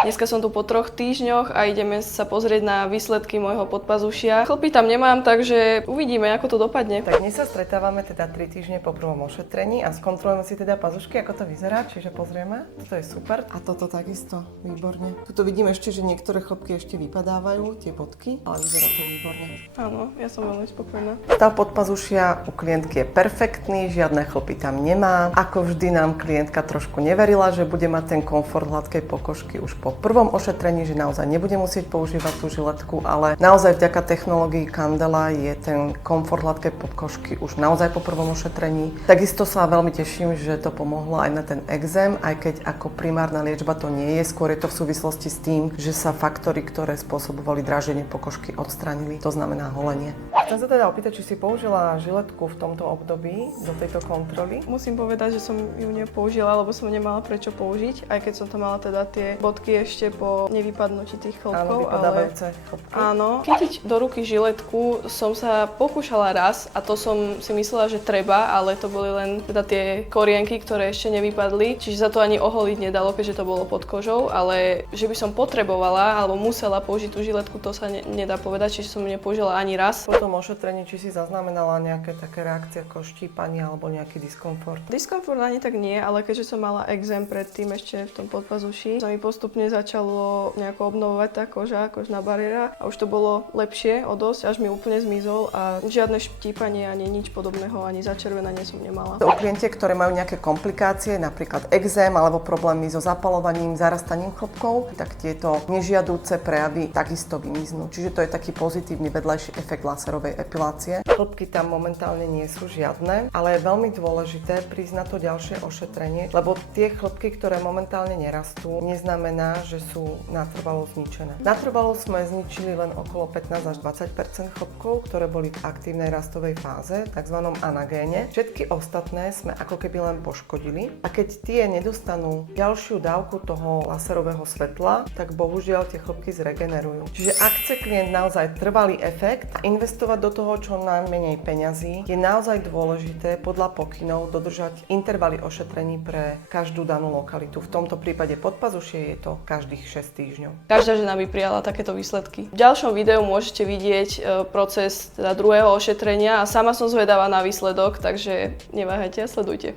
Dneska som tu po 3 týždňoch a ideme sa pozrieť na výsledky môjho podpazušia. Chlpy tam nemám, takže uvidíme, ako to dopadne. Tak dnes sa stretávame teda 3 týždne po prvom ošetrení a skontrolujeme si teda pazušky, ako to vyzerá, čiže pozrieme. Toto je super. A toto takisto, výborne. Tuto vidíme ešte, že niektoré chlpky ešte vypadávajú, tie bodky, ale vyzerá to výborne. Áno, ja som veľmi spokojná. Stav podpazušia u klientky je perfektný, žiadne chlpy tam nemá. Ako vždy nám klientka trošku neverila, že bude mať ten komfort hladkej pokožky už po prvom ošetrení, že naozaj nebude musieť používať tú žiletku, ale naozaj vďaka technológii Candela je ten komfort hladkej pokožky už naozaj po prvom ošetrení. Takisto sa veľmi teším, že to pomohlo aj na ten ekzém, aj keď ako primárna liečba to nie je, skôr je to v súvislosti s tým, že sa faktory, ktoré spôsobovali dráždenie pokožky, odstránili, to znamená holenie. Chcem sa teda opýtať, či si použila žiletku v tomto období do tejto kontroly? Musím povedať, že som ju nepoužila, lebo som nemala prečo použiť, aj keď som tam mala teda tie bodky ešte po nevypadnutí tých chlpkov. Áno, vypadávajúce chlpky. Áno. Chytiť do ruky žiletku som sa pokúšala raz a to som si myslela, že treba, ale to boli len teda tie korienky, ktoré ešte nevypadli, čiže sa to ani oholiť nedalo, keďže to bolo pod kožou, ale že by som potrebovala alebo musela použiť tú žiletku, to sa nedá povedať, čiže som ju nepoužila ani raz. Po tom ošetrení, či si zaznamenala nejaké také reakcie ako štípanie alebo nejaký diskomfort? Diskomfort ani tak nie, ale keďže som mala ekzém predtým ešte v tom podpazuši, sa mi postupne začalo nejako obnovovať tá kožná bariéra a už to bolo lepšie o dosť, až mi úplne zmizol a žiadne štípanie ani nič podobného, ani začervenanie som nemala. U klientiek, ktoré majú nejaké komplikácie, napríklad ekzém alebo problémy so zapalovaním, zarastaním chlpkov, tak tieto nežiadúce prejavy takisto vymiznú. Čiže to je taký pozitívny vedľajší efekt laserovej epilácie. Chlpky tam momentálne nie sú žiadne, ale je veľmi dôležité prísť na to ďalšie ošetrenie, lebo tie chlpky, ktoré momentálne nerastú, neznamená, že sú natrvalo zničené. Natrvalo sme zničili len okolo 15 až 20% chlpkov, ktoré boli v aktívnej rastovej fáze, tzv. Anagéne. Všetky ostatné sme ako keby len poškodili a keď tie nedostanú ďalšiu dávku toho laserového svetla, tak bohužiaľ tie chlpky zregenerujú. Čiže ak chce klient naozaj trvalý efekt a investovať do toho čo najmenej peňazí, je naozaj dôležité podľa pokynov dodržať intervaly ošetrení pre každú danú lokalitu. V tomto prípade podpazušie je to každých 6 týždňov. Každá žena by prijala takéto výsledky. V ďalšom videu môžete vidieť proces teda druhého ošetrenia a sama som zvedavá na výsledok, takže neváhajte a sledujte.